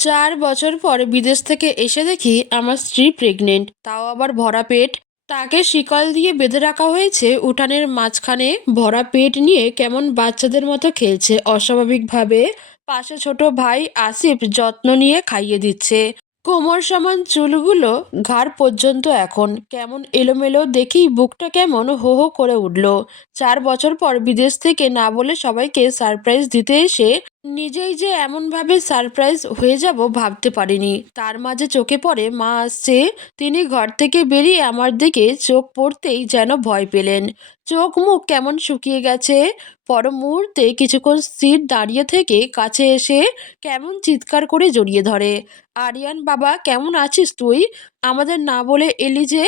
4 বছর পর বিদেশ থেকে এসে দেখি আমার স্ত্রী প্রেগনেন্ট, তাও আবার ভরা পেট। তাকে শিকল দিয়ে বেঁধে রাখা হয়েছে উঠানের মাঝখানে। ভরা পেট নিয়ে কেমন বাচ্চাদের মতো খেলছে অস্বাভাবিকভাবে। পাশে ছোট ভাই আসিফ যত্ন নিয়ে খাইয়ে দিচ্ছে। কোমর সমান চুলগুলো ঘাড় পর্যন্ত এখন কেমন এলোমেলো, দেখেই বুকটা কেমন হো হো করে উঠল। 4 বছর পর বিদেশ থেকে না বলে সবাইকে সারপ্রাইজ দিতে এসে নিজেই যে এমনভাবে সারপ্রাইজ হয়ে যাব ভাবতে পারিনি। তার মাঝে চোখে পড়ে মা আসছে। তিনি ঘর থেকে বেরিয়ে আমার দিকে চোখ পড়তেই যেন ভয় পেলেন। চোখ মুখ কেমন শুকিয়ে গেছে। পর মুহূর্তে কিছুক্ষণ স্থির দাঁড়িয়ে থেকে কাছে এসে কেমন চিৎকার করে জড়িয়ে ধরে, আরিয়ান বাবা কেমন আছিস তুই? আমাদের না বলে এলি যে?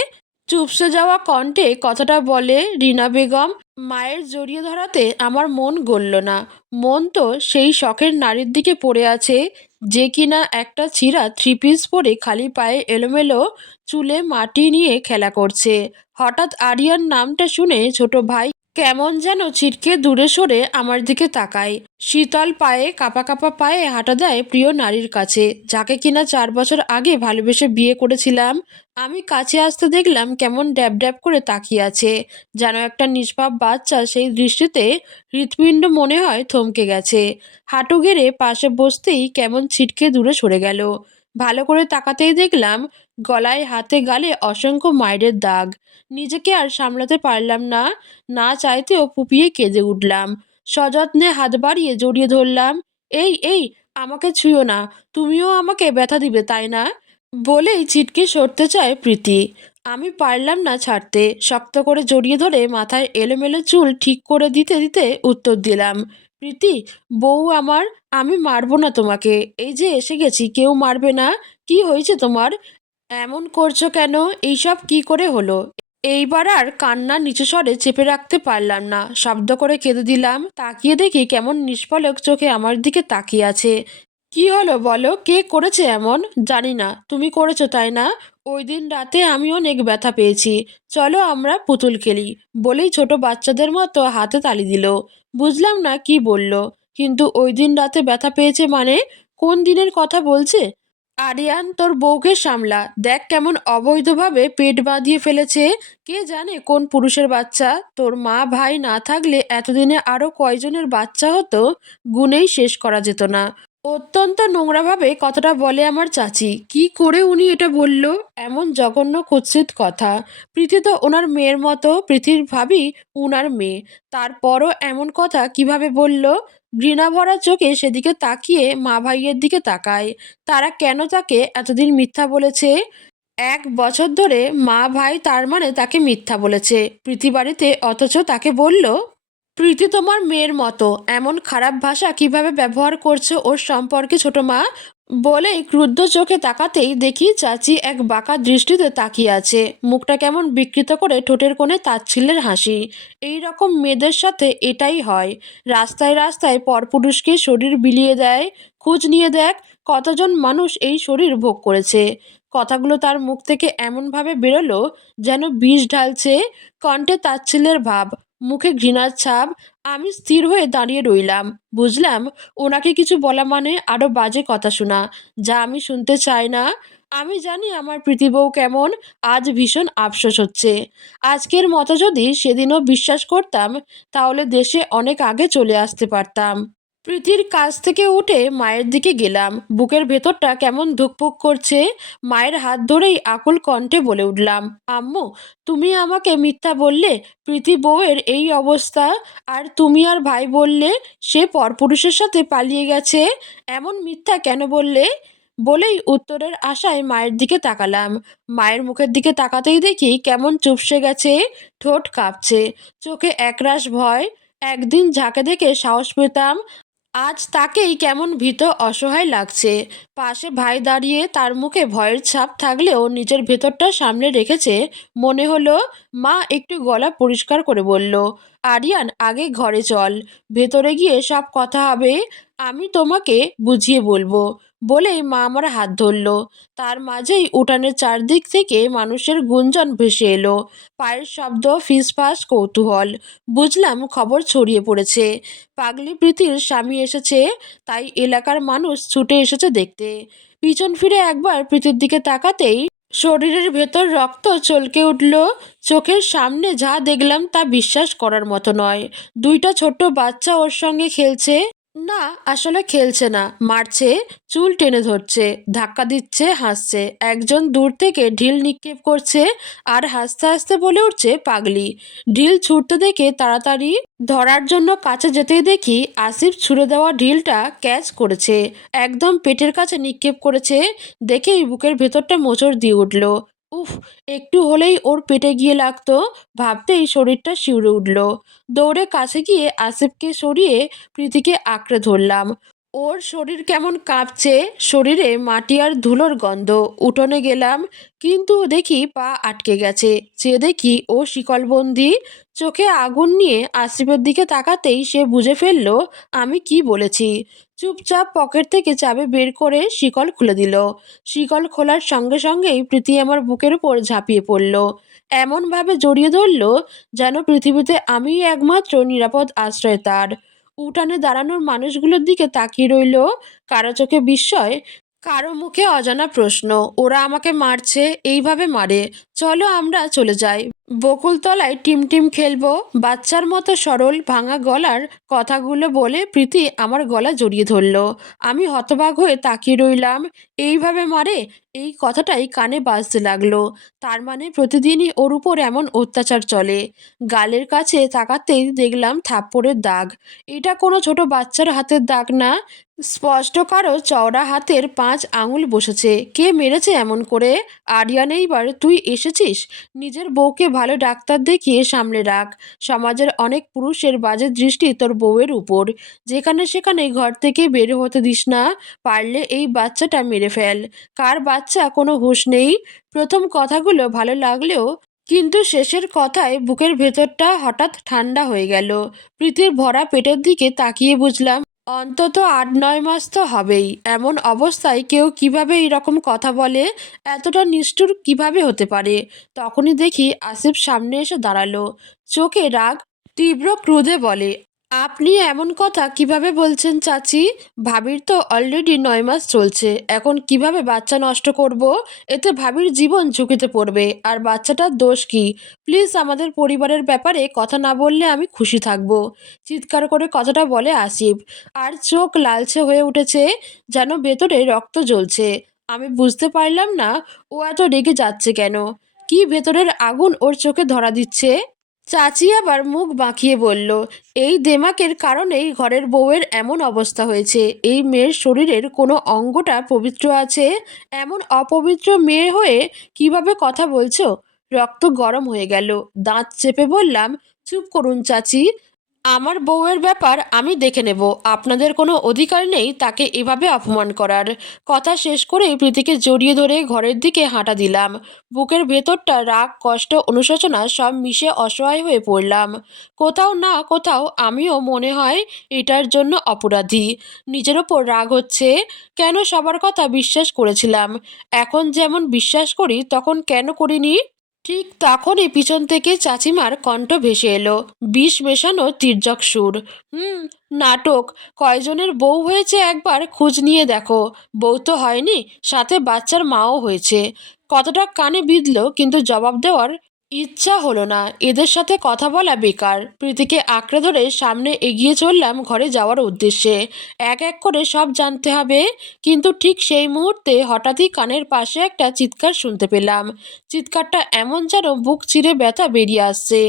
চুপসে যাওয়া কণ্ঠে কথাটা বলে রিনা বেগম। মায়ের জড়িয়ে ধরাতে আমার মন গলল না। মন তো সেই শখের নারীর দিকে পড়ে আছে, যে কিনা একটা ছিঁড়া থ্রি পিস পরে খালি পায়ে এলোমেলো চুলে মাটি নিয়ে খেলা করছে। হঠাৎ আরিয়ার নামটা শুনে ছোট ভাই কেমন যেন ছিটকে দূরে সরে আমার দিকে তাকায়। শীতল পায়ে, কাঁপা কাঁপা পায়ে হাঁটা দেয় প্রিয় নারীর কাছে, যাকে কিনা 4 বছর আগে ভালোবেসে বিয়ে করেছিলাম। আমি কাছে আসতে দেখলাম কেমন ড্যাব ড্যাব করে তাকিয়ে আছে, যেন একটা নিষ্পাপ বাচ্চা। সেই দৃষ্টিতে হৃৎপিণ্ড মনে হয় থমকে গেছে। হাঁটু গেড়ে পাশে বসতেই কেমন ছিটকে দূরে সরে গেল। ভালো করে তাকাতেই দেখলাম গলায়, হাতে, গালে অসংখ্য মায়ের দাগ। নিজেকে আর সামলাতে পারলাম না। না চাইতেও ফুপিয়ে কেঁদে উঠলাম। সযত্নে হাত বাড়িয়ে জড়িয়ে ধরলাম। এই এই, আমাকে ছুঁয়ো না, তুমিও আমাকে ব্যথা দিবে তাই না? বলেই ছিটকে সরতে চায় প্রীতি। আমি পারলাম না ছাড়তে। শক্ত করে জড়িয়ে ধরে মাথায় এলোমেলো চুল ঠিক করে দিতে দিতে উত্তর দিলাম, প্রীতি বউ আমার, আমি মারবো না তোমাকে। এই যে এসে গেছি, কেউ মারবে না। কি হয়েছে তোমার? এমন করছো কেন? এইসব কি করে হলো? এইবার আর কান্না নিচু স্বরে চেপে রাখতে পারলাম না, শব্দ করে কেঁদে দিলাম। তাকিয়ে দেখি কেমন নিষ্পলক চোখে আমার দিকে তাকিয়ে আছে। কি হলো বলো, কে করেছে এমন? জানি না, তুমি করেছো তাই না? ওই দিন রাতে আমি অনেক ব্যথা পেয়েছি, চলো আমরা পুতুল খেলি। বলেই ছোট বাচ্চাদের মতো হাতে তালি দিল। বুঝলাম না কি বলল, কিন্তু ওই দিন রাতে ব্যথা পেয়েছে মানে কোন দিনের কথা বলছে? আরিয়ান, তোর বউকে সামলা, দেখ কেমন অবৈধভাবে পেট বাঁধিয়ে ফেলেছে। কে জানে কোন পুরুষের বাচ্চা। তোর মা ভাই না থাকলে এতদিনে আরো কয়জনের বাচ্চা হতো, গুনেই শেষ করা যেত না। অত্যন্ত নোংরাভাবে কথাটা বলে আমার চাচি। কি করে উনি এটা বলল? এমন জঘন্য কুৎসিত কথা। প্রীতি তো ওনার মেয়ের মতো, পৃথির ভাবি উনার মেয়ে। তারপরও এমন কথা কিভাবে বলল? ঘৃণা ভরা চোখে সেদিকে তাকিয়ে মা ভাইয়ের দিকে তাকায়। তারা কেন তাকে এতদিন মিথ্যা বলেছে? 1 বছর ধরে মা ভাই, তার মানে তাকে মিথ্যা বলেছে প্রীতি বাড়িতে, অথচ তাকে বলল প্রীতি তোমার মেয়ের মতো। এমন খারাপ ভাষা কিভাবে ব্যবহার করছে ওর সম্পর্কে ছোট মা? বলেই ক্রুদ্ধ চোখে তাকাতেই দেখি চাচি এক বাঁকা দৃষ্টিতে তাকিয়ে আছে, মুখটা কেমন বিকৃত করে, ঠোঁটের কোণে তাচ্ছিল্যের হাসি। এই রকম মেয়েদের সাথে এটাই হয়। রাস্তায় রাস্তায় পরপুরুষকে শরীর বিলিয়ে দেয়। খোঁজ নিয়ে দেখ কতজন মানুষ এই শরীর ভোগ করেছে। কথাগুলো তার মুখ থেকে এমনভাবে বেরোলো যেন বিষ ঢালছে। কণ্ঠে তাচ্ছিল্যের ভাব, মুখে ঘৃণার ছাপ। আমি স্থির হয়ে দাঁড়িয়ে রইলাম। বুঝলাম ওনাকে কিছু বলা মানে আরো বাজে কথা শোনা, যা আমি শুনতে চাই না। আমি জানি আমার প্রীতি বউ কেমন। আজ ভীষণ আফসোস হচ্ছে। আজকের মতো যদি সেদিনও বিশ্বাস করতাম, তাহলে দেশে অনেক আগে চলে আসতে পারতাম। প্রীতির কাছ থেকে উঠে মায়ের দিকে গেলাম। বুকের ভেতরটা কেমন ধুকপুক করছে। মায়ের হাত ধরেই আকুল কণ্ঠে বলে উঠলাম, আম্মু তুমি আমাকে মিথ্যা বললে প্রীতি বউয়ের এই অবস্থা। আর তুমি আর ভাই বললে সে পরপুরুষের সাথে পালিয়ে গেছে। এমন মিথ্যা কেন বললে? বলেই উত্তরের আশায় মায়ের দিকে তাকালাম। মায়ের মুখের দিকে তাকাতেই দেখি কেমন চুপসে গেছে, ঠোঁট কাঁপছে, চোখে একরাশ ভয়। একদিন যাকে দেখে সাহস পেতাম, আজ তাকেই কেমন ভীত অসহায় লাগছে। পাশে ভাই দাঁড়িয়ে, তার মুখে ভয়ের ছাপ থাকলেও নিজের ভেতরটা সামনে রেখেছে। মনে হলো মা একটু গলা পরিষ্কার করে বলল, আরিয়ান আগে ঘরে চল, ভেতরে গিয়ে সব কথা হবে। আমি তোমাকে বুঝিয়ে বলবো। বলেই মা আমার হাত ধরল। তার মাঝেই উঠানের চারদিক থেকে মানুষের গুঞ্জন ভেসে এলো, পায়ের শব্দ, ফিসফাস, কৌতূহল। বুঝলাম খবর ছড়িয়ে পড়েছে, পাগলি প্রীতির স্বামী এসেছে। তাই এলাকার মানুষ ছুটে এসেছে দেখতে। পিছন ফিরে একবার প্রীতির দিকে তাকাতেই শরীরের ভেতর রক্ত চলকে উঠল। চোখের সামনে যা দেখলাম তা বিশ্বাস করার মতো নয়। দুইটা ছোট্ট বাচ্চা ওর সঙ্গে খেলছে। না, আসলে খেলছে না, মারছে, চুল টেনে ধরছে, ধাক্কা দিচ্ছে, হাসছে। একজন দূর থেকে ঢিল নিক্ষেপ করছে আর হাসতে হাসতে বলে উঠছে পাগলি। ঢিল ছুটতে দেখে তাড়াতাড়ি ধরার জন্য কাছে যেতেই দেখি আসিফ ছুঁড়ে দেওয়া ঢিলটা ক্যাচ করেছে, একদম পেটের কাছে নিক্ষেপ করেছে। দেখেই বুকের ভেতরটা মোচড় দিয়ে উঠল। উফ, একটু হলেই ওর পেটে গিয়ে লাগতো, ভাবতেই শরীরটা শিউরে উঠল। দৌড়ে কাছে গিয়ে আসিফকে সরিয়ে প্রীতিকে আঁকড়ে ধরলাম। ওর শরীর কেমন কাঁপছে, শরীরে মাটি আর ধুলোর গন্ধ। উঠোনে গেলাম, কিন্তু দেখি পা আটকে গেছে। চেয়ে দেখি ও শিকলবন্দি। চোখে আগুন নিয়ে আসিফের দিকে তাকাতেই সে বুঝে ফেলল আমি কি বলেছি। চুপচাপ পকেট থেকে চাবি বের করে শিকল খুলে দিল। শিকল খোলার সঙ্গে সঙ্গেই প্রীতি আমার বুকের উপর ঝাঁপিয়ে পড়ল, এমনভাবে জড়িয়ে ধরল যেন পৃথিবীতে আমিই একমাত্র নিরাপদ আশ্রয় তার। উঠানে দাঁড়ানোর মানুষগুলোর দিকে তাকিয়ে রইল, কারো চোখে বিস্ময়, কারো মুখে অজানা প্রশ্ন। ওরা আমাকে মারছে, এইভাবে মারে? চলো আমরা চলে যাই, বকুলতলায় টিম টিম খেলবো। বাচ্চার মতো সরল ভাঙা গলার কথাগুলো বলে প্রীতি আমার গলা জড়িয়ে ধরল। আমি হতবাক হয়ে তাকিয়ে রইলাম। এইভাবে মারে, এই কথাটাই কানে বাজতে লাগলো। তার মানে প্রতিদিনই ওর উপর এমন অত্যাচার চলে। গালের কাছে তাকাতেই দেখলাম থাপ্পড়ের দাগ। এটা কোনো ছোট বাচ্চার হাতের দাগ না, স্পষ্ট কারো চওড়া হাতের 5 আঙুল বসেছে। কে মেরেছে এমন করে? আরিয়ান, এইবার তুই এসেছিস, নিজের বউকে ভালো ডাক্তার দেখিয়ে সামলে রাখ। সমাজের অনেক পুরুষের বাজে দৃষ্টি তোর বউয়ের উপর, যেখানে সেখানে ঘর থেকে বের হতে দিস না। পারলে এই বাচ্চাটা মেরে ফেল। কার বাচ্চা কোনো হুঁশ নেই। প্রথম কথাগুলো ভালো লাগলেও কিন্তু শেষের কথায় বুকের ভেতরটা হঠাৎ ঠান্ডা হয়ে গেল। প্রীতির ভরা পেটের দিকে তাকিয়ে বুঝলাম অন্তত 8-9 মাস তো হবেই। এমন অবস্থায় কেউ কিভাবে এরকম কথা বলে, এতটা নিষ্ঠুর কিভাবে হতে পারে? তখনই দেখি আসিফ সামনে এসে দাঁড়ালো, চোখে রাগ, তীব্র ক্রোধে বলে, আপনি এমন কথা কিভাবে বলছেন চাচি? ভাবির তো অলরেডি 9 মাস চলছে, এখন কিভাবে বাচ্চা নষ্ট করব? এতে ভাবির জীবন ঝুঁকিতে পড়বে। আর বাচ্চাটার দোষ কি? প্লিজ আমাদের পরিবারের ব্যাপারে কথা না বললে আমি খুশি থাকব। চিৎকার করে কথাটা বলে আসিফ, আর চোখ লালচে হয়ে উঠেছে, যেন ভেতরে রক্ত জ্বলছে। আমি বুঝতে পারলাম না ও এত রেগে যাচ্ছে কেন, কি ভেতরের আগুন ওর চোখে ধরা দিচ্ছে। চাচি আবার মুখ বাঁকিয়ে বলল, এই দেমাকের কারণেই ঘরের বউয়ের এমন অবস্থা হয়েছে। এই মেয়ের শরীরের কোনো অঙ্গটা পবিত্র আছে? এমন অপবিত্র মেয়ে হয়ে কিভাবে কথা বলছো? রক্ত গরম হয়ে গেল, দাঁত চেপে বললাম, চুপ করুন চাচি, আমার বউয়ের ব্যাপার আমি দেখে নেব। আপনাদের কোনো অধিকার নেই তাকে এভাবে অপমান করার। কথা শেষ করেই প্রীতিকে জড়িয়ে ধরে ঘরের দিকে হাঁটা দিলাম। বুকের ভেতরটা রাগ, কষ্ট, অনুশোচনা সব মিশে অসহায় হয়ে পড়লাম। কোথাও না কোথাও আমিও মনে হয় এটার জন্য অপরাধী। নিজের ওপর রাগ হচ্ছে, কেন সবার কথা বিশ্বাস করেছিলাম, এখন যেমন বিশ্বাস করি তখন কেন করিনি। ঠিক তখনই পিছন থেকে চাচিমার কণ্ঠ ভেসে এলো, বিষ মেশানো তির্যক সুর। নাটক। কয়জনের বউ হয়েছে একবার খোঁজ নিয়ে দেখো। বউ তো হয়নি, সাথে বাচ্চার মাও হয়েছে। কতটা কানে বিঁধল, কিন্তু জবাব দেওয়ার ইচ্ছা হলো না। এদের সাথে কথা বলা বেকার। প্রীতিকে আঁকড়ে ধরে সামনে এগিয়ে চললাম ঘরে যাওয়ার উদ্দেশ্যে। এক এক করে সব জানতে হবে। কিন্তু ঠিক সেই মুহূর্তে হঠাৎই কানের পাশে একটা চিৎকার শুনতে পেলাম। চিৎকারটা এমন যেন বুক চিরে ব্যথা বেরিয়ে আসছে।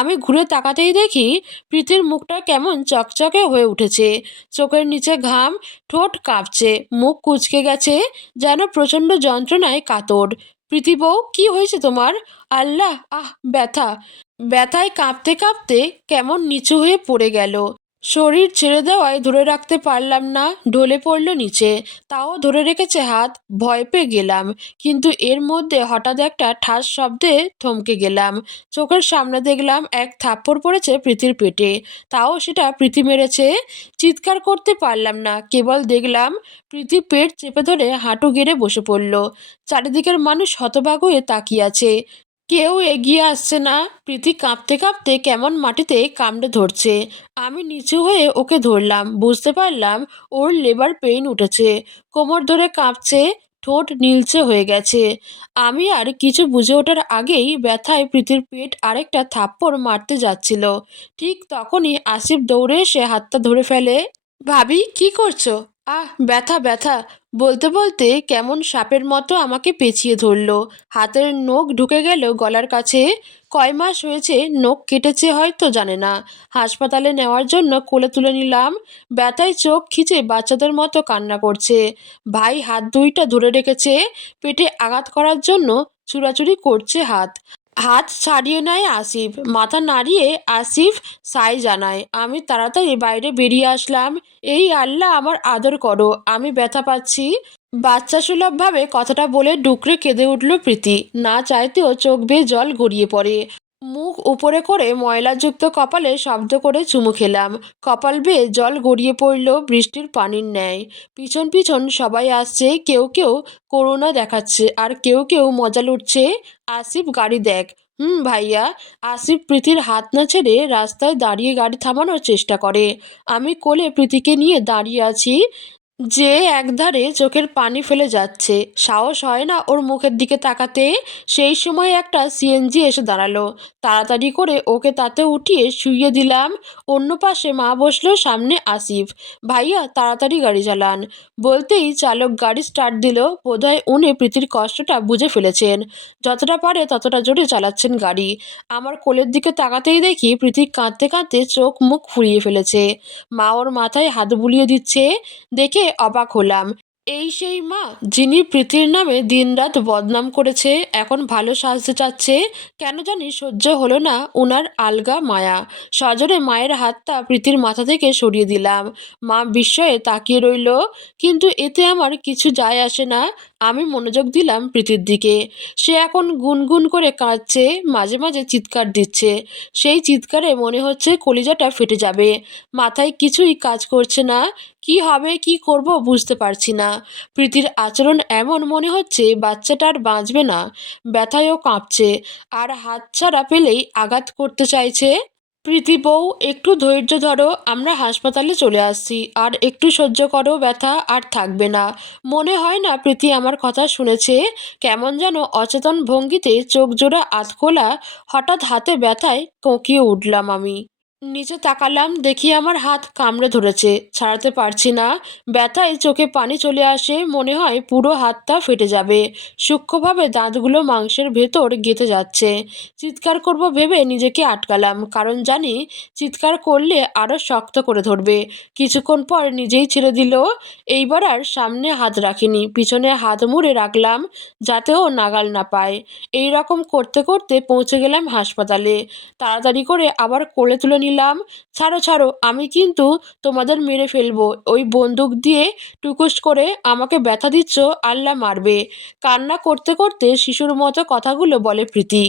আমি ঘুরে তাকাতেই দেখি প্রীতির মুখটা কেমন চকচকে হয়ে উঠেছে, চোখের নিচে ঘাম, ঠোঁট কাঁপছে, মুখ কুঁচকে গেছে, যেন প্রচণ্ড যন্ত্রণায় কাতর। প্রীতি বউ, কি হয়েছে তোমার? আল্লাহ, ব্যথা। ব্যথায় কাঁপতে কাঁপতে কেমন নিচু হয়ে পড়ে গেল। শরীর ছেড়ে দেওয়ায় ধরে রাখতে পারলাম না, ঢলে পড়ল নিচে। তাও ধরে রেখেছে হাত। ভয় পেয়ে গেলাম, কিন্তু এর মধ্যে হঠাৎ একটা ঠাস শব্দে থমকে গেলাম। চোখের সামনে দেখলাম এক থাপ্পড় পড়েছে প্রীতির পেটে। তাও সেটা প্রীতি মেরেছে। চিৎকার করতে পারলাম না, কেবল দেখলাম প্রীতি পেট চেপে ধরে হাঁটু গেড়ে বসে পড়ল। চারিদিকের মানুষ হতবাক হয়ে তাকিয়ে আছে, কেউ এগিয়ে আসছে না। প্রীতি কাঁপতে কাঁপতে কেমন মাটিতে কামড়ে ধরছে। আমি নিচু হয়ে ওকে ধরলাম, বুঝতে পারলাম ওর লেবার পেইন উঠেছে, কোমর ধরে কাঁপছে, ঠোঁট নীলচে হয়ে গেছে। আমি আর কিছু বুঝে ওঠার আগেই ব্যথায় প্রীতির পেট আরেকটা থাপ্পড় মারতে যাচ্ছিল। ঠিক তখনই আসিফ দৌড়ে এসে হাতটা ধরে ফেলে। ভাবি, কি করছো? ব্যথা ব্যথা বলতে বলতে কেমন সাপের মতো আমাকে পেঁচিয়ে ধরলো। হাতের নখ ঢুকে গেল গলার কাছে। কয় মাস হয়েছে নখ কেটেছে হয়তো জানে না। হাসপাতালে নেওয়ার জন্য কোলে তুলে নিলাম। ব্যথায় চোখ খিচে বাচ্চাদের মতো কান্না করছে। ভাই হাত দুইটা ধরে রেখেছে, পেটে আঘাত করার জন্য চুরাচুরি করছে হাত। হাত ছাড়িয়ে নেয় আসিফ, মাথা নাড়িয়ে আসিফ সাই জানায়। আমি তাড়াতাড়ি বাইরে বেরিয়ে আসলাম। এই আল্লাহ, আমার আদর করো, আমি ব্যথা পাচ্ছি। বাচ্চা সুলভভাবে কথাটা বলে ডুকরে কেঁদে উঠল প্রীতি। না চাইতেও চোখ বেয়ে জল গড়িয়ে পড়ে। মুখ উপরে করে ময়লাযুক্ত কপালে শব্দ করে চুমু খেলাম। কপাল বেয়ে জল গড়িয়ে পড়ল বৃষ্টির পানির ন্যায়। পিছন পিছন সবাই আসছে, কেউ কেউ করুণা দেখাচ্ছে আর কেউ কেউ মজা লুটছে। আসিফ, গাড়ি দেখ। ভাইয়া। আসিফ প্রীতির হাত না ছেড়ে রাস্তায় দাঁড়িয়ে গাড়ি থামানোর চেষ্টা করে। আমি কোলে প্রীতিকে নিয়ে দাঁড়িয়ে আছি, যে একধারে চোখের পানি ফেলে যাচ্ছে। সাহস হয় না ওর মুখের দিকে তাকাতে। সেই সময় একটা সিএনজি এসে দাঁড়ালো। তাড়াতাড়ি করে ওকে তাতে উঠিয়ে শুইয়ে দিলাম। অন্য পাশে মা বসলো, সামনে আসিফ। ভাইয়া, তাড়াতাড়ি গাড়ি চালান। বলতেই চালক গাড়ি স্টার্ট দিল। বোধহয় উনি প্রীতির কষ্টটা বুঝে ফেলেছেন। যতটা পারে ততটা জোরে চালাচ্ছেন গাড়ি। আমার কোলের দিকে তাকাতেই দেখি প্রীতি কাঁদতে কাঁদতে চোখ মুখ ফুরিয়ে ফেলেছে। মা ওর মাথায় হাত বুলিয়ে দিচ্ছে। দেখে অবাক হলাম। এই সেই মা যিনি প্রীতির নামে দিনরাত বদনাম করেছে, এখন ভালো সাজতে চাচ্ছে। কেন জানি সহ্য হলো না উনার আলগা মায়া। সজোরে মায়ের হাতটা প্রীতির মাথা থেকে সরিয়ে দিলাম। মা বিস্ময়ে তাকিয়ে রইল, কিন্তু এতে আমার কিছু যায় আসে না। আমি মনোযোগ দিলাম প্রীতির দিকে। সে এখন গুনগুন করে কাঁদছে, মাঝে মাঝে চিৎকার দিচ্ছে। সেই চিৎকারে মনে হচ্ছে কলিজাটা ফেটে যাবে। মাথায় কিছুই কাজ করছে না। কি হবে, কি করব বুঝতে পারছি না। প্রীতির আচরণ এমন, মনে হচ্ছে বাচ্চাটা আর বাঁচবে না। ব্যথায়ও কাঁপছে, আর হাতছাড়া পেলেই আঘাত করতে চাইছে। প্রীতি বউ, একটু ধৈর্য ধরো, আমরা হাসপাতালে চলে আসছি, আর একটু সহ্য করো, ব্যথা আর থাকবে না। মনে হয় না প্রীতি আমার কথা শুনেছে। কেমন যেন অচেতন ভঙ্গিতে চোখ জোড়া আধ খোলা। হঠাৎ হাতে ব্যথায় কোঁকিয়ে উঠলাম আমি। নিচে তাকালাম, দেখি আমার হাত কামড়ে ধরেছে, ছাড়াতে পারছি না। ব্যথায় চোখে পানি চলে আসে, মনে হয় পুরো হাতটা ফেটে যাবে। সূক্ষ্মভাবে দাঁতগুলো মাংসের ভেতর গেঁথে যাচ্ছে। চিৎকার করব ভেবে নিজেকে আটকালাম, কারণ জানি চিৎকার করলে আরও শক্ত করে ধরবে। কিছুক্ষণ পর নিজেই ছেড়ে দিল। এইবার আর সামনে হাত রাখিনি, পিছনে হাত মুড়ে রাখলাম, যাতে ও নাগাল না পায়। এই রকম করতে করতে পৌঁছে গেলাম হাসপাতালে। তাড়াতাড়ি করে আবার কোলে তুলে নিলাম। ছাড়ো ছাড়ো, আমি কিন্তু তোমাদের মেরে ফেলবো। ওই বন্দুক দিয়ে টুকুস করে আমাকে ব্যথা দিচ্ছ, আল্লাহ মারবে। কান্না করতে করতে শিশুর মতো কথাগুলো বলে প্রীতি।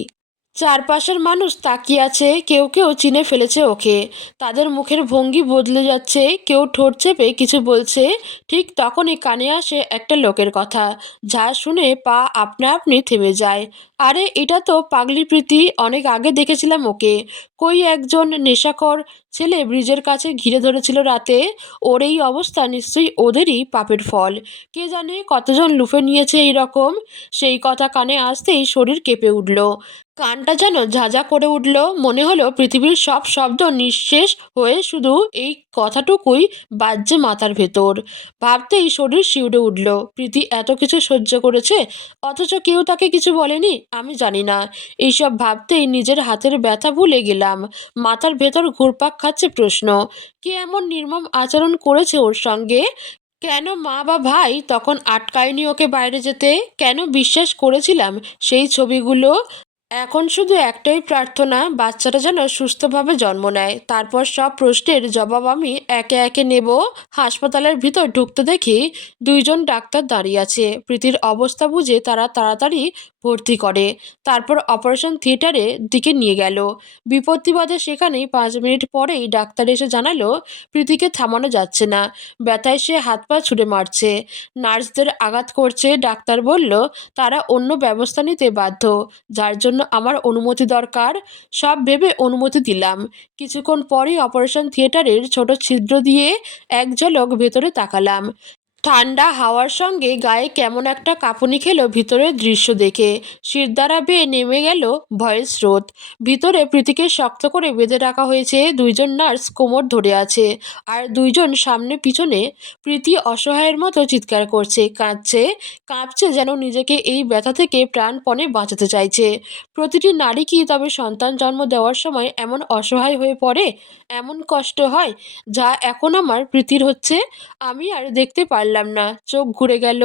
চারপাশের মানুষ তাকিয়ে আছে, কেউ কেউ চিনে ফেলেছে ওকে। তাদের মুখের ভঙ্গি বদলে যাচ্ছে, কেউ ঠোঁট চেপে কিছু বলছে। ঠিক তখনই কানে আসে একটা লোকের কথা, যা শুনে পা আপনা আপনি থেমে যায়। আরে, এটা তো পাগলি প্রীতি, অনেক আগে দেখেছিলাম ওকে। কই একজন নেশাখোর ছেলে ব্রিজের কাছে ঘিরে ধরেছিল রাতে। ওর এই অবস্থা নিশ্চয়ই ওদেরই পাপের ফল। কে জানে কতজন লুফে নিয়েছে এই রকম। সেই কথা কানে আসতেই শরীর কেঁপে উঠল। কানটা যেন ঝাঁঝা করে উঠল। মনে হলো পৃথিবীর সব শব্দ নিঃশেষ হয়ে শুধু এই কথাটুকুই বাজছে মাথার ভেতর। ভাবতেই শরীর শিউরে উঠল। প্রীতি এত কিছু সহ্য করেছে, অথচ কেউ তাকে কিছু বলেনি। আমি জানি না। এইসব ভাবতেই নিজের হাতের ব্যথা ভুলে গেলাম। মাথার ভেতর ঘুরপাক খাচ্ছে প্রশ্ন, কে এমন নির্মম আচরণ করেছে ওর সঙ্গে? কেন মা বা ভাই তখন আটকায়নি ওকে বাইরে যেতে? কেন বিশ্বাস করেছিলাম সেই ছবিগুলো? এখন শুধু একটাই প্রার্থনা, বাচ্চাটা যেন সুস্থভাবে জন্ম নেয়। তারপর সব প্রশ্নের জবাব আমি একে একে নেব। হাসপাতালের ভিতর ঢুকতে দেখি দুইজন ডাক্তার দাঁড়িয়ে আছে। প্রীতির অবস্থা বুঝে তারা তাড়াতাড়ি ভর্তি করে। তারপর অপারেশন থিয়েটারের দিকে নিয়ে গেল। বিপত্তিবাদে সেখানেই 5 মিনিট পরেই ডাক্তার এসে জানালো প্রীতিকে থামানো যাচ্ছে না। ব্যথায় সে হাত পা ছুড়ে মারছে, নার্সদের আঘাত করছে। ডাক্তার বলল তারা অন্য ব্যবস্থা নিতে বাধ্য, যার জন্য আমার অনুমতি দরকার। সব ভেবে অনুমতি দিলাম। কিছুক্ষণ পরেই অপারেশন থিয়েটারের ছোট ছিদ্র দিয়ে এক ঝলক ভেতরে তাকালাম। ঠান্ডা হাওয়ার সঙ্গে গায়ে কেমন একটা কাঁপুনি খেলো ভিতরের দৃশ্য দেখে। শিরদাঁড়া বেয়ে নেমে গেল ভয়ের স্রোত। ভিতরে প্রীতিকে শক্ত করে বেঁধে রাখা হয়েছে। দুইজন নার্স কোমর ধরে আছে, আর দুইজন সামনে পিছনে। প্রীতি অসহায়ের মতো চিৎকার করছে, কাঁদছে, কাঁপছে, যেন নিজেকে এই ব্যথা থেকে প্রাণপণে বাঁচাতে চাইছে। প্রতিটি নারী কি তবে সন্তান জন্ম দেওয়ার সময় এমন অসহায় হয়ে পড়ে? এমন কষ্ট হয় যা এখন আমার প্রীতির হচ্ছে? আমি আর দেখতে পারলাম না, চোখ ঘুরে গেল।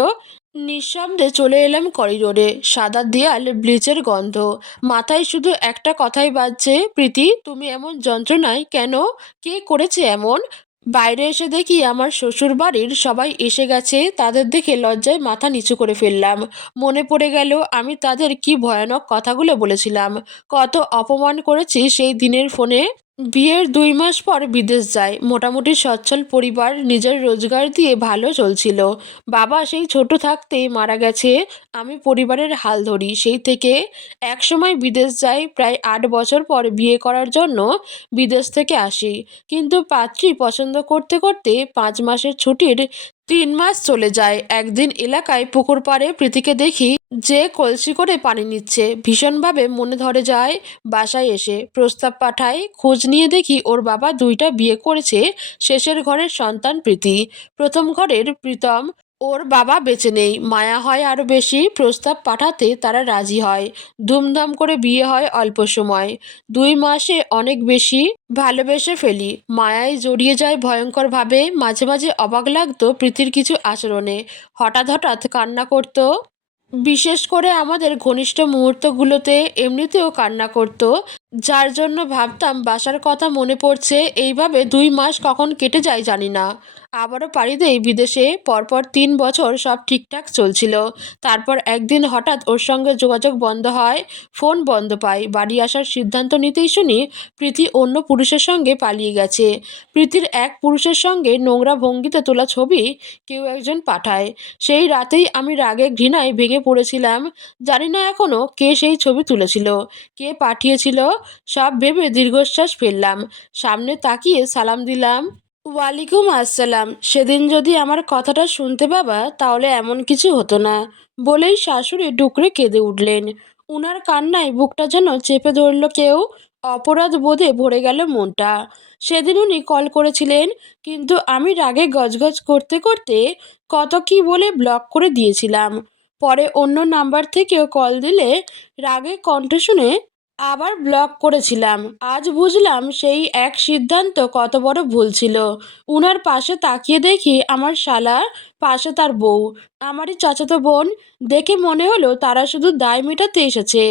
নিঃশব্দে চলে এলাম করিডোরে। সাদা দেয়াল, ব্লিচের গন্ধ, মাথায় শুধু একটা কথাই বাজছে, প্রীতি তুমি এমন যন্ত্রণায় কেন? কে করেছে এমন? বাইরে এসে দেখি আমার শ্বশুর বাড়ির সবাই এসে গেছে। তাদের দেখে লজ্জায় মাথা নিচু করে ফেললাম। মনে পড়ে গেল আমি তাদের কি ভয়ানক কথাগুলো বলেছিলাম, কত অপমান করেছি সেই দিনের ফোনে। বিয়ের 2 মাস পর বিদেশ যায়। মোটামুটি সচ্ছল পরিবার, নিজের রোজগার দিয়ে ভালো চলছিল। বাবা সেই ছোট থাকতেই মারা গেছে। আমি পরিবারের হাল ধরি সেই থেকে। একসময় বিদেশ যাই, প্রায় 8 বছর পর বিয়ে করার জন্য বিদেশ থেকে আসি। কিন্তু পাত্রী পছন্দ করতে করতে 5 মাসের ছুটির 3 মাস চলে যায়। একদিন এলাকায় পুকুর পাড়ে প্রীতিকে দেখি, যে কলসি করে পানি নিচ্ছে। ভীষণভাবে মনে ধরে যায়। বাসায় এসে প্রস্তাব পাঠায়। খোঁজ নিয়ে দেখি ওর বাবা 2টা বিয়ে করেছে। শেষের ঘরের সন্তান প্রীতি, প্রথম ঘরের প্রীতম। ওর বাবা বেঁচে নেই। মায়া হয় আরও বেশি। প্রস্তাব পাঠাতে তারা রাজি হয়। ধুমধাম করে বিয়ে হয় অল্প সময়। 2 মাসে অনেক বেশি ভালোবেসে ফেলি। মায়ায় জড়িয়ে যায় ভয়ঙ্করভাবে। মাঝে মাঝে অবাক লাগতো প্রীতির কিছু আচরণে। হঠাৎ হঠাৎ কান্না করতো, বিশেষ করে আমাদের ঘনিষ্ঠ মুহূর্তগুলোতে। এমনিতেও কান্না করতো, যার জন্য ভাবতাম বাসার কথা মনে পড়ছে। এইভাবে 2 মাস কখন কেটে যায় জানি না। আবারও পাড়ি দেই বিদেশে। পরপর 3 বছর সব ঠিকঠাক চলছিল। তারপর একদিন হঠাৎ ওর সঙ্গে যোগাযোগ বন্ধ হয়। ফোন বন্ধ পাই। বাড়ি আসার সিদ্ধান্ত নিতেই শুনি প্রীতি অন্য পুরুষের সঙ্গে পালিয়ে গেছে। প্রীতির এক পুরুষের সঙ্গে নোংরা ভঙ্গিতে তোলা ছবি কেউ একজন পাঠায়। সেই রাতেই আমি রাগে ঘৃণায় ভেঙে পড়েছিলাম। জানি না এখনও কে সেই ছবি তুলেছিল, কে পাঠিয়েছিল। সব ভেবে দীর্ঘশ্বাস ফেললাম। সামনে তাকিয়ে সালাম দিলাম। ওয়ালাইকুম আসসালাম। সেদিন যদি আমার কথাটা শুনতে বাবা, তাহলে এমন কিছু হতো না, বলেই শাশুড়ি ডুকরে কেঁদে উঠলেন। উনার কান্নায় বুকটা যেন চেপে ধরল কেউ। অপরাধ বোধে ভরে গেল মনটা। সেদিন উনি কল করেছিলেন, কিন্তু আমি রাগে গজগজ করতে করতে কত কি বলে ব্লক করে দিয়েছিলাম। পরে অন্য নাম্বার থেকেও কল দিলে রাগে কণ্ঠ শুনে আবার ব্লক করেছিলাম। আজ বুঝলাম সেই এক সিদ্ধান্ত কত বড় ভুল ছিল। উনার পাশে তাকিয়ে দেখি আমার শালা, পাশে তার বউ, আমারই চাচাতো বোন। দেখে মনে হলো তারা শুধু দায় মেটাতে এসেছে।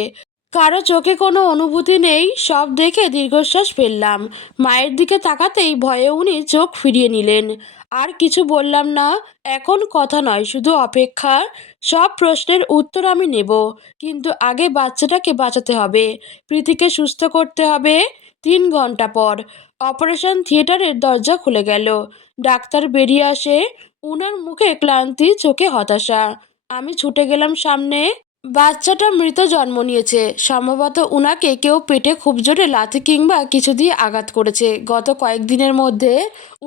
কারো চোখে কোনো অনুভূতি নেই। সব দেখে দীর্ঘশ্বাস ফেললাম। মায়ের দিকে তাকাতেই ভয়ে উনি চোখ ফিরিয়ে নিলেন। আর কিছু বললাম না। এখন কথা নয়, শুধু অপেক্ষা। সব প্রশ্নের উত্তর আমি নেব, কিন্তু আগে বাচ্চাটাকে বাঁচাতে হবে, প্রীতিকে সুস্থ করতে হবে। 3 ঘন্টা পর অপারেশন থিয়েটারের দরজা খুলে গেল। ডাক্তার বেরিয়ে আসে। উনার মুখে ক্লান্তি, চোখে হতাশা। আমি ছুটে গেলাম সামনে। বাচ্চাটা মৃত জন্ম নিয়েছে। সম্ভবত উনাকে কেউ পেটে খুব জোরে লাথি কিংবা কিছু দিয়ে আঘাত করেছে গত কয়েকদিনের মধ্যে।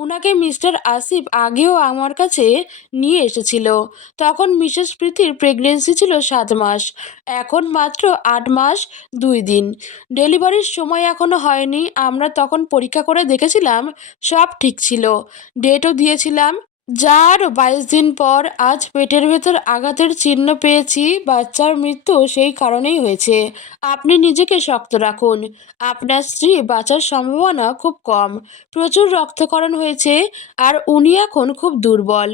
উনাকে মিস্টার আসিফ আগেও আমার কাছে নিয়ে এসেছিল। তখন মিসেস প্রীতির প্রেগনেন্সি ছিল 7 মাস, এখন মাত্র 8 মাস 2 দিন। ডেলিভারির সময় এখনো হয়নি। আমরা তখন পরীক্ষা করে দেখেছিলাম সব ঠিক ছিল, ডেটও দিয়েছিলাম। যার 22 দিন পর আজ পেটের ভেতর আঘাতের চিহ্ন পেয়েছি। বাচ্চার মৃত্যু সেই কারণেই হয়েছে। আপনি নিজেকে শক্ত রাখুন। আপনার স্ত্রী বাঁচার সম্ভাবনা খুব কম। প্রচুর রক্তক্ষরণ হয়েছে, আর উনি এখন খুব দুর্বল।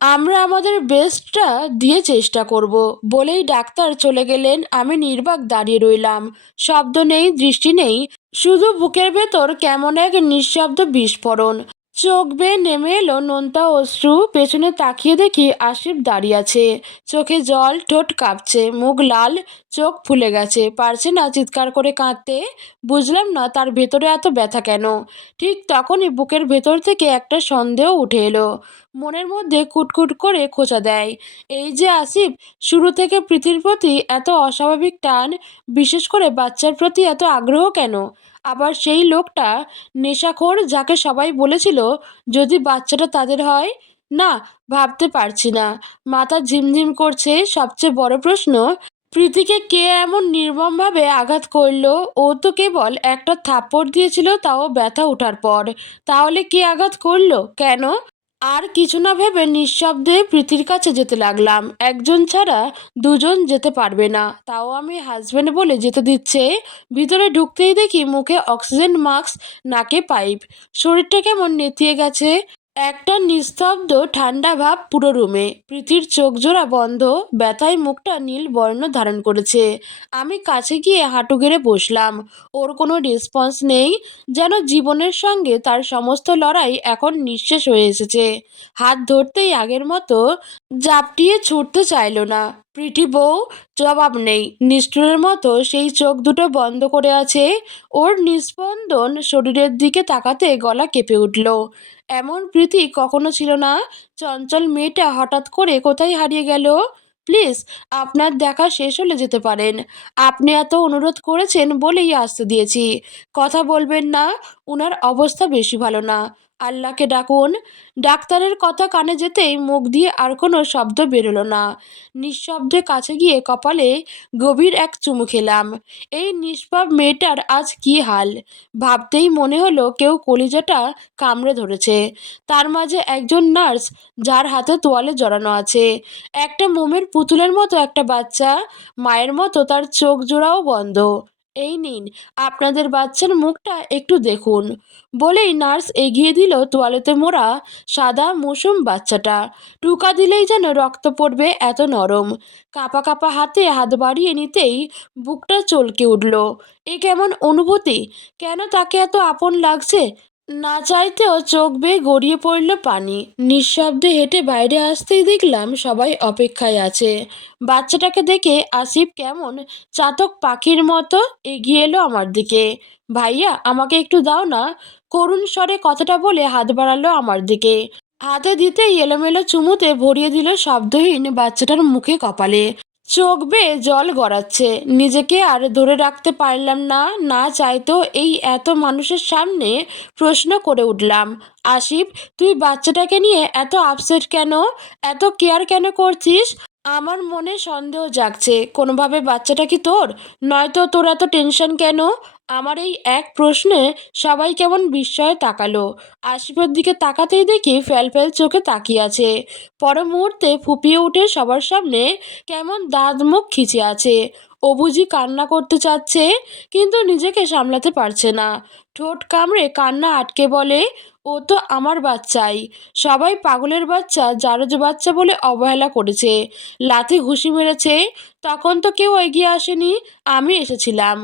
আমরা আমাদের বেস্টটা দিয়ে চেষ্টা করব, বলেই ডাক্তার চলে গেলেন। আমি নির্বাক দাঁড়িয়ে রইলাম। শব্দ নেই, দৃষ্টি নেই, শুধু বুকের ভেতর কেমন এক নিঃশব্দ বিস্ফোরণ। চোখ বেয়ে নেমে এলো নোনতা অশ্রু। পেছনে তাকিয়ে দেখি আসিফ দাঁড়িয়ে আছে, চোখে জল, ঠোঁট কাঁপছে, মুখ লাল, চোখ ফুলে গেছে, পারছে না চিৎকার করে কাঁদতে। বুঝলাম না তার ভেতরে এত ব্যথা কেন। ঠিক তখনই বুকের ভেতর থেকে একটা সন্দেহ উঠে এলো, মনের মধ্যে কুটকুট করে খোঁচা দেয়। এই যে আসিফ, শুরু থেকে পৃথিবীর প্রতি এত অস্বাভাবিক টান, বিশেষ করে বাচ্চার প্রতি এত আগ্রহ কেন? আবার সেই লোকটা, নেশাখোর, যাকে সবাই বলেছিল যদি বাচ্চাটা তাদের হয়। না, ভাবতে পারছি না, মাথা ঝিমঝিম করছে। সবচেয়ে বড় প্রশ্ন, প্রীতিকে কে এমন নির্মমভাবে আঘাত করলো? ও তো কেবল একটা থাপ্পড় দিয়েছিল, তাও ব্যথা ওঠার পর। তাহলে কে আঘাত করলো, কেন? আর কিছু না ভেবে নিঃশব্দে প্রীতির কাছে যেতে লাগলাম। একজন ছাড়া দুজন যেতে পারবে না, তাও আমি হাজবেন্ড বলে যেতে দিচ্ছে। ভিতরে ঢুকতেই দেখি মুখে অক্সিজেন মাস্ক, নাকে পাইপ, শরীরটা কেমন নেতিয়ে গেছে। একটা নিস্তব্ধ ঠান্ডা ভাব পুরো রুমে। প্রীতির চোখ জোড়া বন্ধ, ব্যথায় মুখটা নীল বর্ণ ধারণ করেছে। আমি কাছে গিয়ে হাঁটু গেড়ে বসলাম। ওর কোনো রেসপন্স নেই, যেন জীবনের সঙ্গে তার সমস্ত লড়াই এখন নিঃশেষ হয়ে এসেছে। হাত ধরতেই আগের মতো ঝাপটিয়ে ছুটতে চাইল না। প্রীতি বউ, জবাব নেই, নিষ্ঠুরের মতো সেই চোখ দুটো বন্ধ করে আছে। ওর নিস্পন্দন শরীরের দিকে তাকাতে গলা কেঁপে উঠল। এমন প্রীতি কখনো ছিল না। চঞ্চল মেয়েটা হঠাৎ করে কোথায় হারিয়ে গেল? প্লিজ, আপনার দেখা শেষ হলে যেতে পারেন। আপনি এত অনুরোধ করেছেন বলেই আসতে দিয়েছি। কথা বলবেন না, উনার অবস্থা বেশি ভালো না। আল্লাহকে ডাকুন। ডাক্তারের কথা কানে যেতেই মুখ দিয়ে আর কোনো শব্দ বেরোলো না। নিঃশব্দে কাছে গিয়ে কপালে গভীর এক চুমু খেলাম। এই নিষ্পাপ মেয়েটার আজ কী হাল! ভাবতেই মনে হলো কেউ কলিজাটা কামড়ে ধরেছে। তার মাঝে একজন নার্স, যার হাতে তোয়ালে জড়ানো আছে। একটা মোমের পুতুলের মতো একটা বাচ্চা, মায়ের মতো তার চোখ জোড়াও বন্ধ। এই নিন, আপনাদের বাচ্চার মুখটা একটু দেখুন, বলেই নার্স এগিয়ে দিল তোয়ালেতে মোড়া সাদা মাসুম বাচ্চাটা। টুকা দিলেই যেন রক্ত পড়বে, এত নরম। কাঁপা কাঁপা হাতে হাত বাড়িয়ে নিতেই বুকটা চলকে উঠল। এ কেমন অনুভূতি? কেন তাকে এত আপন লাগছে? না চাইতেও চোখ বেয়ে গড়িয়ে পড়ল পানি। নিঃশব্দে হেঁটে বাইরে আসতেই দেখলাম সবাই অপেক্ষায় আছে। বাচ্চাটাকে দেখে আসিফ কেমন চাতক পাখির মতো এগিয়ে এলো আমার দিকে। ভাইয়া, আমাকে একটু দাও না, করুণ স্বরে কথাটা বলে হাত বাড়ালো আমার দিকে। হাতে দিতেই এলোমেলো চুমুতে ভরিয়ে দিল শব্দহীন বাচ্চাটার মুখে, কপালে। চোখ বেয়ে জল গড়াচ্ছে। নিজেকে আর ধরে রাখতে পারলাম না। না চাইতেও এই এত মানুষের সামনে প্রশ্ন করে উঠলাম, আসিফ, তুই বাচ্চাটাকে নিয়ে এত আপসেট কেন? এত কেয়ার কেন করছিস? আমার মনে সন্দেহ জাগছে, কোনোভাবে বাচ্চাটা কি তোর? নয়তো তোর এত টেনশন কেন? আমার এই এক প্রশ্নে সবাই কেমন বিস্ময়ে তাকালো। আশিফের দিকে তাকাতেই দেখি ফ্যাল ফ্যাল চোখে তাকিয়ে আছে। পর মুহূর্তে ফুপিয়ে উঠে সবার সামনে কেমন দাঁত মুখ খিচে আছে। ও বুঝি কান্না করতে চাচ্ছে, কিন্তু নিজেকে সামলাতে পারছে না। ঠোঁট কামড়ে কান্না আটকে বলে, ও তো আমার বাচ্চাই। সবাই পাগলের বাচ্চা, জারজ বাচ্চা বলে অবহেলা করেছে, লাথি ঘুষি মেরেছে। তখন তো কেউ এগিয়ে আসেনি, আমি এসেছিলাম।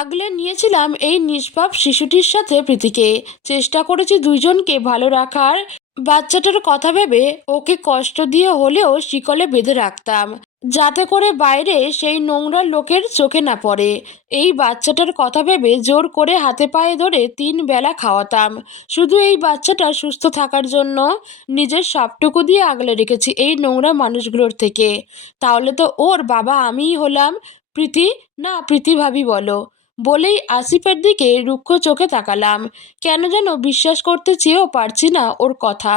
আগলে নিয়েছিলাম এই নিষ্পাপ শিশুটির সাথে প্রীতিকে। চেষ্টা করেছি দুইজনকে ভালো রাখার। বাচ্চাটার কথা ভেবে ওকে কষ্ট দিয়ে হলেও শিকলে বেঁধে রাখতাম, যাতে করে বাইরে সেই নোংরা লোকের চোখে না পড়ে। এই বাচ্চাটার কথা ভেবে জোর করে হাতে পায়ে ধরে 3 বেলা খাওয়াতাম, শুধু এই বাচ্চাটা সুস্থ থাকার জন্য। নিজের সবটুকু দিয়ে আগলে রেখেছি এই নোংরা মানুষগুলোর থেকে। তাহলে তো ওর বাবা আমিই হলাম। প্রীতি, না প্রীতি ভাবি বলো, বলেই আসিফের দিকে রুক্ষ চোখে তাকালাম। কেন যেন বিশ্বাস করতে চেয়েও পারছি না ওর কথা।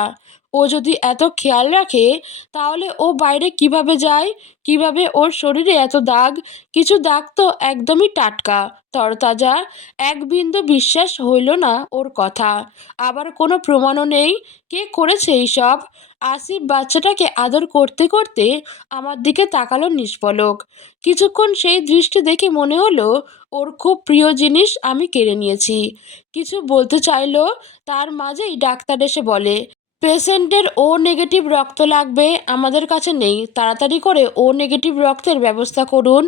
ও যদি এত খেয়াল রাখে, তাহলে ও বাইরে কিভাবে যায়? কিভাবে ওর শরীরে এত দাগ? কিছু দাগ তো একদমই টাটকা, তরতাজা। এক বিন্দু বিশ্বাস হইল না ওর কথা। আবার কোনো প্রমাণও নেই। কে করেছে এইসব? আসিফ বাচ্চাটাকে আদর করতে করতে আমার দিকে তাকালো নিষ্পলক। কিছুক্ষণ সেই দৃষ্টি দেখে মনে হলো ওর খুব প্রিয় জিনিস আমি কেড়ে নিয়েছি। কিছু বলতে চাইলো, তার মাঝেই ডাক্তার এসে বলে, পেশেন্টের ও নেগেটিভ রক্ত লাগবে, আমাদের কাছে নেই, তাড়াতাড়ি করে ও নেগেটিভ রক্তের ব্যবস্থা করুন।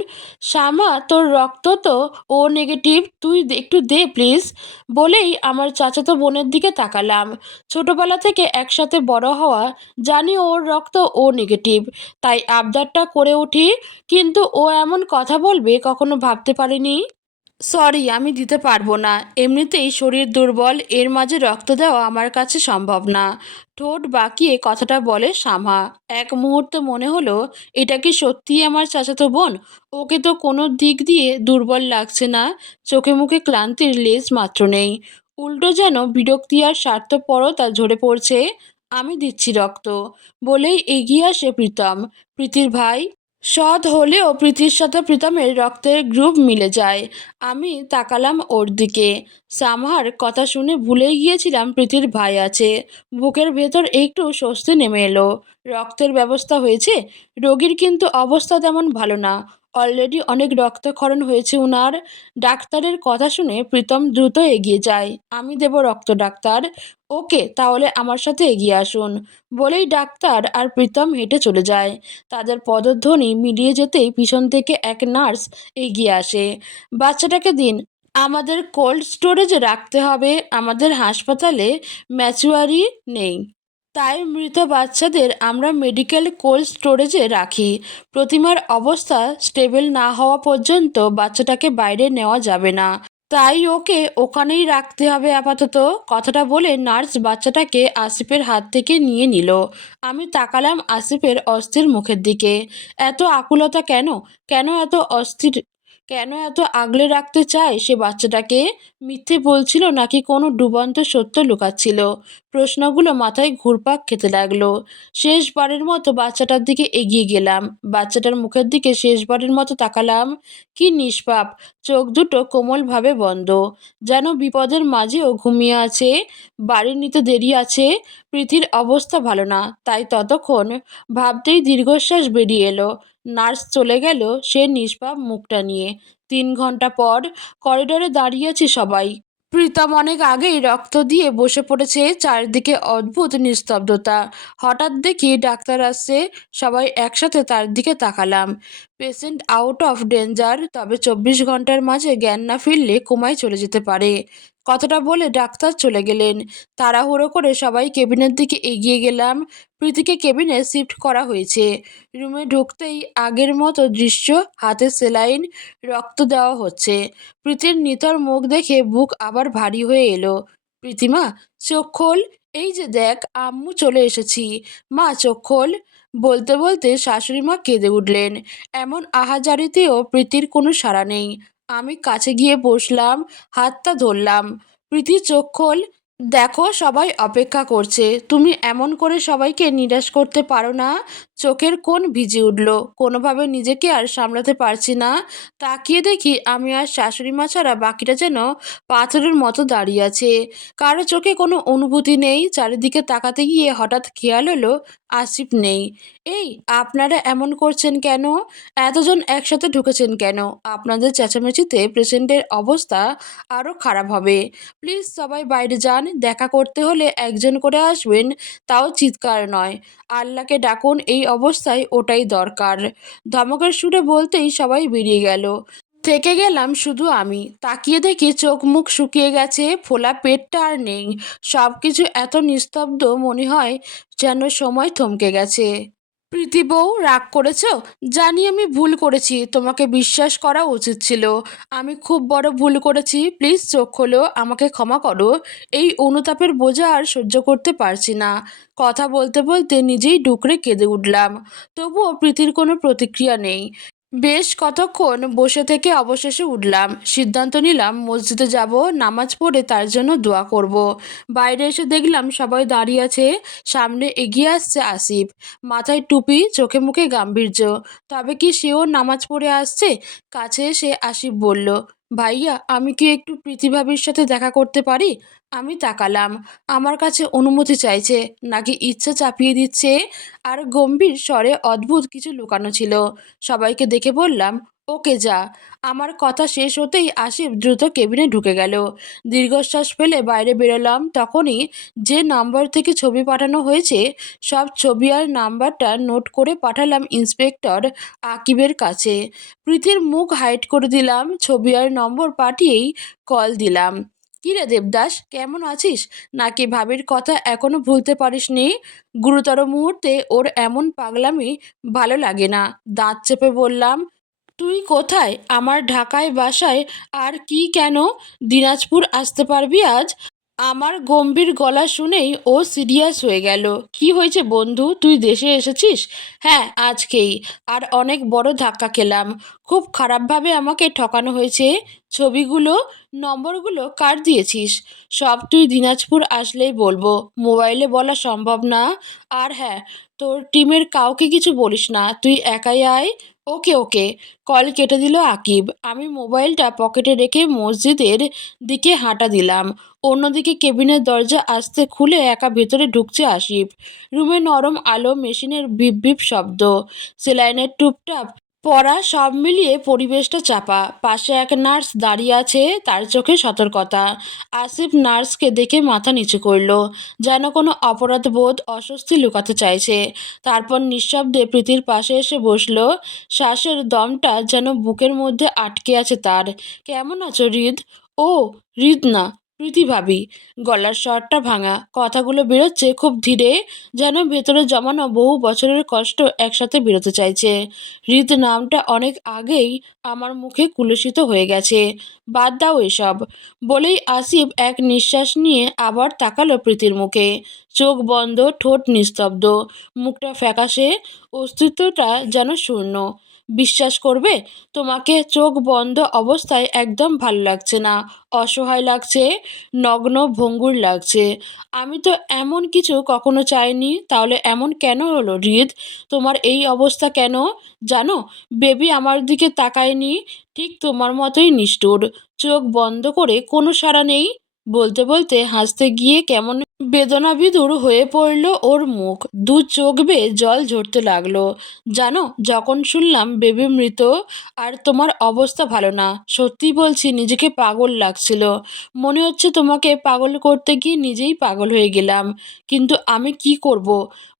শ্যামা, তোর রক্ত তো ও নেগেটিভ, তুই একটু দে প্লিজ। বলেই আমার চাচাতো বোনের দিকে তাকালাম। ছোটবেলা থেকে একসাথে বড় হওয়া, জানি ওর রক্ত ও নেগেটিভ, তাই আবদারটা করে উঠি। কিন্তু ও এমন কথা বলবে কখনো ভাবতে পারিনি। সরি, আমি দিতে পারবো না, এমনিতেই শরীর দুর্বল, এর মাঝে রক্ত দেওয়া আমার কাছে সম্ভব না। ঠোঁট বাঁকিয়ে কথাটা বলে শামা। এক মুহূর্তে মনে হলো, এটা কি সত্যিই আমার চাচাতো বোন? ওকে তো কোনো দিক দিয়ে দুর্বল লাগছে না, চোখে মুখে ক্লান্তির লেশ মাত্র নেই, উল্টো যেন বিরক্তি আর স্বার্থপরতা ঝরে পড়ছে। আমি দিচ্ছি রক্ত, বলেই এগিয়ে আসে প্রীতম, প্রীতির ভাই। সৎ হলেও প্রীতির সাথে প্রীতমের রক্তের গ্রুপ মিলে যায়। আমি তাকালাম ওর দিকে। সামহার কথা শুনে ভুলেই গিয়েছিলাম প্রীতির ভাই আছে। বুকের ভেতর একটু স্বস্তি নেমে এলো। রক্তের ব্যবস্থা হয়েছে। রোগীর কিন্তু অবস্থা তেমন ভালো না, অলরেডি অনেক রক্তক্ষরণ হয়েছে উনার। ডাক্তারের কথা শুনে প্রীতম দ্রুত এগিয়ে যায়। আমি দেব রক্ত ডাক্তার। ওকে, তাহলে আমার সাথে এগিয়ে আসুন। বলেই ডাক্তার আর প্রীতম হেঁটে চলে যায়। তাদের পদধ্বনি মিলিয়ে যেতেই পিছন থেকে এক নার্স এগিয়ে আসে। বাচ্চাটাকে দিন, আমাদের কোল্ড স্টোরেজে রাখতে হবে, আমাদের হাসপাতালে ম্যাচুয়ারি নেই, তাই মৃত বাচ্চাদের আমরা মেডিকেল কোল্ড স্টোরেজে রাখি। প্রতিমার অবস্থা স্টেবল না হওয়া পর্যন্ত বাচ্চাটাকে বাইরে নেওয়া যাবে না, তাই ওকে ওখানেই রাখতে হবে আপাতত। কথাটা বলে নার্স বাচ্চাটাকে আসিফের হাত থেকে নিয়ে নিল। আমি তাকালাম আসিফের অস্থির মুখের দিকে। এত আকুলতা কেন? কেন এত অস্থির? কেন এত আগলে রাখতে চায় সে বাচ্চাটাকে? মিথ্যে বলছিল নাকি কোনো ডুবন্ত সত্য লুকাচ্ছিল? প্রশ্নগুলো মাথায় ঘুরপাক খেতে লাগলো। শেষবারের মতো বাচ্চাটার দিকে এগিয়ে গেলাম। বাচ্চাটার মুখের দিকে শেষবারের মতো তাকালাম। কি নিষ্পাপ, চোখ দুটো কোমলভাবে বন্ধ, যেন বিপদের মাঝেও ঘুমিয়ে আছে। বাড়ি নিতে দেরি আছে। পৃথির অবস্থা ভালো না, তাই ততক্ষণ ভাবতেই দীর্ঘশ্বাস বেরিয়ে এলো। নার্স চলে গেল সে নিষ্পাপ মুখটা নিয়ে। 3 ঘন্টা পর করিডোরে দাঁড়িয়ে আছি সবাই। প্রীতম অনেক আগেই রক্ত দিয়ে বসে পড়েছে, চারদিকে অদ্ভুত নিস্তব্ধতা। হঠাৎ দেখি ডাক্তার আসছে, সবাই একসাথে তার দিকে তাকালাম। পেশেন্ট আউট অফ ডেঞ্জার, তবে 24 ঘন্টার মাঝে জ্ঞান না ফিরলে কোমায় চলে যেতে পারে। কথাটা বলে ডাক্তার চলে গেলেন। তাড়াহুড়ো করে সবাই কেবিনের দিকে এগিয়ে গেলাম। প্রীতিকে কেবিনে শিফট করা হয়েছে। রুমে ঢুকতেই আগের মতো দৃশ্য, হাতে সেলাইন, রক্ত দেওয়া হচ্ছে। প্রীতির নিথর মুখ দেখে বুক আবার ভারী হয়ে এলো। প্রীতিমা, চোখ খোল। এই যে দেখ, আম্মু চলে এসেছি। মা, চোখ খোল। বলতে বলতে শাশুড়ি মা কেঁদে উঠলেন। এমন আহাজারিতেও প্রীতির কোনো সাড়া নেই। আমি কাছে গিয়ে বসলাম, হাতটা ধরলাম। প্রীতি, চোখ খোল। দেখো, সবাই অপেক্ষা করছে, তুমি এমন করে সবাইকে নিরাশ করতে পারো না। চোখের কোণ ভিজে উঠল, কোনোভাবে নিজেকে আর সামলাতে পারছি না। তাকিয়ে দেখি আমি আর শাশুড়ি মা ছাড়া বাকিটা যেন পাথরের মতো দাঁড়িয়ে আছে। কারো চোখে কোনো অনুভূতি নেই। চারিদিকে তাকাতে গিয়ে হঠাৎ খেয়াল হলো আসিফ নেই। এই, আপনারা এমন করছেন কেন? এতজন একসাথে ঢুকেছেন কেন? আপনাদের চেঁচামেচিতে পেশেন্টের অবস্থা আরও খারাপ হবে। প্লিজ সবাই বাইরে যান, দেখা করতে হলে একজন করে আসবেন, তাও চিৎকার নয়। আল্লাহকে ডাকুন, এই অবস্থায় ওটাই দরকার। ধমকের সুরে বলতেই সবাই বেরিয়ে গেল। থেকে গেলাম শুধু আমি। তাকিয়ে দেখি চোখ মুখ শুকিয়ে গেছে, ফোলা পেটটা আর নেই। সব কিছু এত নিস্তব্ধ, মনে হয় যেন সময় থমকে গেছে। প্রীতি বউ, রাগ করেছো? জানি আমি ভুল করেছি, তোমাকে বিশ্বাস করা উচিত ছিল। আমি খুব বড় ভুল করেছি, প্লিজ চোখ খোলো, আমাকে ক্ষমা করো। এই অনুতাপের বোঝা আর সহ্য করতে পারছি না। কথা বলতে বলতে নিজেই ডুকরে কেঁদে উঠলাম। তবুও প্রীতির কোনো প্রতিক্রিয়া নেই। বেশ কতক্ষণ বসে থেকে অবশেষে উঠলাম। সিদ্ধান্ত নিলাম মসজিদে যাব, নামাজ পড়ে তার জন্য দোয়া করব। বাইরে এসে দেখলাম সবাই দাঁড়িয়ে আছে। সামনে এগিয়ে আসছে আসিফ, মাথায় টুপি, চোখে মুখে গাম্ভীর্য। তবে কি সেও নামাজ পড়ে আসছে? কাছে এসে আসিফ বলল, ভাইয়া, আমি কি একটু প্রীতি ভাবির সাথে দেখা করতে পারি? আমি তাকালাম। আমার কাছে অনুমতি চাইছে নাকি ইচ্ছে চাপিয়ে দিচ্ছে? আর গম্ভীর স্বরে অদ্ভুত কিছু লুকানো ছিল। সবাইকে দেখে বললাম, ওকে যা। আমার কথা শেষ হতেই আসিফ দ্রুত কেবিনে ঢুকে গেল। দীর্ঘশ্বাস ফেলে বাইরে বেরোলাম, তখনই যে নাম্বার থেকে ছবি পাঠানো হয়েছে সব ছবি আর নাম্বারটা নোট করে পাঠালাম ইন্সপেক্টর আকিবের কাছে। প্রীতির মুখ হাইড করে দিলাম, ছবি আর নম্বর পাঠিয়েই কল দিলাম। কিরে দেবদাস, কেমন আছিস? নাকি ভাবির কথা এখনো ভুলতে পারিসনি? গুরুতর মুহূর্তে ওর এমন পাগলামি ভালো লাগে না। দাঁত চেপে বললাম, তুই কোথায়? আমার ঢাকায় বাসায়। আর কি, কেন দিনাজপুর আসতে পারবি আজ? আমার গম্ভীর গলা শুনেই ও সিরিয়াস হয়ে গেল। কি হয়েছে বন্ধু, তুই দেশে এসেছিস? হ্যাঁ, আজকেই। আর অনেক বড় ধাক্কা খেলাম। খুব খারাপভাবে আমাকে ঠকানো হয়েছে। ছবিগুলো, নম্বরগুলো কার দিয়েছিস? সব তুই দিনাজপুর আসলেই বলবো, মোবাইলে বলা সম্ভব না। আর হ্যাঁ, তোর টিমের কাউকে কিছু বলিস না, তুই একাই আয়। ওকে ওকে। কল কেটে দিল আকিব। আমি মোবাইলটা পকেটে রেখে মসজিদের দিকে হাঁটা দিলাম। অন্যদিকে কেবিনের দরজা আস্তে খুলে একা ভেতরে ঢুকছে আসিফ। রুমে নরম আলো, মেশিনের ভিপ ভিপ শব্দ, সেলাইনের টুপটাপ পড়া, সব মিলিয়ে পরিবেশটা চাপা। পাশে এক নার্স দাঁড়িয়ে আছে, তার চোখে সতর্কতা। আসিফ নার্সকে দেখে মাথা নিচু করল, যেন কোনো অপরাধ বোধ, অস্বস্তি লুকাতে চাইছে। তারপর নিঃশব্দে প্রীতির পাশে এসে বসলো। শ্বাসের দমটা যেন বুকের মধ্যে আটকে আছে তার। কেমন আছো হৃদ? ও, হৃদ না, প্রীতি ভাবি। গলার স্বরটা ভাঙা, কথাগুলো বেরোচ্ছে খুব ধীরে, যেন ভেতরে জমানো বহু বছরের কষ্ট একসাথে বেরোতে চাইছে। হৃদ নামটা অনেক আগেই আমার মুখে কুলুষিত হয়ে গেছে। বাদ দাও এসব, বলেই আসিফ এক নিঃশ্বাস নিয়ে আবার তাকালো প্রীতির মুখে। চোখ বন্ধ, ঠোঁট নিস্তব্ধ, মুখটা ফ্যাকাশে, অস্তিত্বটা যেন শূন্য। বিশ্বাস করবে, তোমাকে চোখ বন্ধ অবস্থায় একদম ভালো লাগছে না। অসহায় লাগছে, নগ্ন ভঙ্গুর লাগছে। আমি তো এমন কিছু কখনো চাইনি, তাহলে এমন কেন হলো হৃদ? তোমার এই অবস্থা কেন? জানো, বেবি আমার দিকে তাকায়নি, ঠিক তোমার মতোই নিষ্ঠুর। চোখ বন্ধ করে কোনো সাড়া নেই। বলতে বলতে হাসতে গিয়ে কেমন বেদনাবিধুর হয়ে পড়ল ওর মুখ, দু চোখ বেয়ে জল ঝরতে লাগলো। জানো, যখন শুনলাম বেবি মৃত আর তোমার অবস্থা ভালো না, সত্যি বলছি নিজেকে পাগল লাগছিল। মনে হচ্ছে তোমাকে পাগল করতে গিয়ে নিজেই পাগল হয়ে গেলাম। কিন্তু আমি কি করব?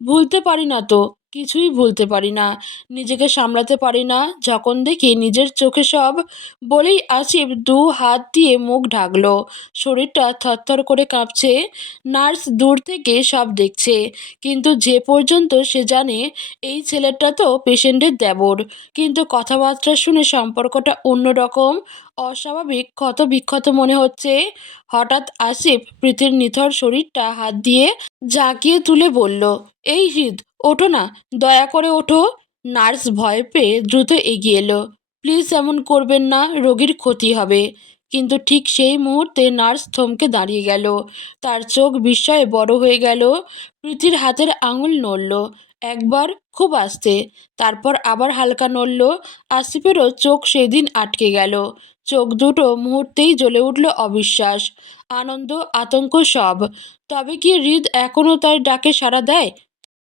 ভুলতে পারি না তো, কিছুই ভুলতে পারি না। নিজেকে সামলাতে পারি না যখন দেখি নিজের চোখে সব। বলেই আসিফ দু হাত দিয়ে মুখ ঢাকলো। শরীরটা থরথর করে কাঁপছে। নার্স দূর থেকে সব দেখছে, কিন্তু যে পর্যন্ত সে জানে এই ছেলেটা তো পেশেন্টের দেবর। কিন্তু কথাবার্তা শুনে সম্পর্কটা অন্যরকম, অস্বাভাবিক, ক্ষত বিক্ষত মনে হচ্ছে। হঠাৎ আসিফ প্রীতির নিথর শরীরটা হাত দিয়ে জাঁকিয়ে তুলে বলল, এই হৃদ, ওঠো না, দয়া করে ওঠো। নার্স ভয় পেয়ে দ্রুত এগিয়ে এলো। প্লিজ এমন করবেন না, রোগীর ক্ষতি হবে। কিন্তু ঠিক সেই মুহূর্তে নার্স থমকে দাঁড়িয়ে গেল। তার চোখ বিস্ময়ে বড় হয়ে গেল। প্রীতির হাতের আঙুল নড়ল, একবার খুব আস্তে, তারপর আবার হালকা নড়ল। আসিফেরও চোখ সেদিন আটকে গেল। চোখ দুটো মুহূর্তেই জ্বলে উঠল অবিশ্বাস, আনন্দ, আতঙ্ক সব। তবে কি হৃদ এখনও তার ডাকে সাড়া দেয়?